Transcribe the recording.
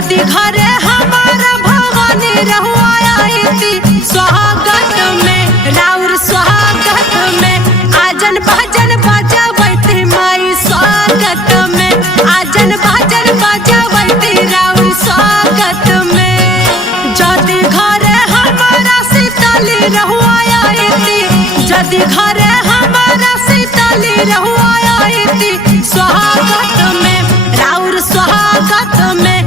जदि घरे हमारा भवानी रहुआ आईती स्वागत में राउर स्वागत में आजन भजन बजावती माई स्वागत में आजन भजन बजावती राउर स्वागत में जदि घरे हमारा शीतली रहुआ आईती जदि घरे हमारा शीतली रहुआ आईती स्वागत में राउर स्वागत में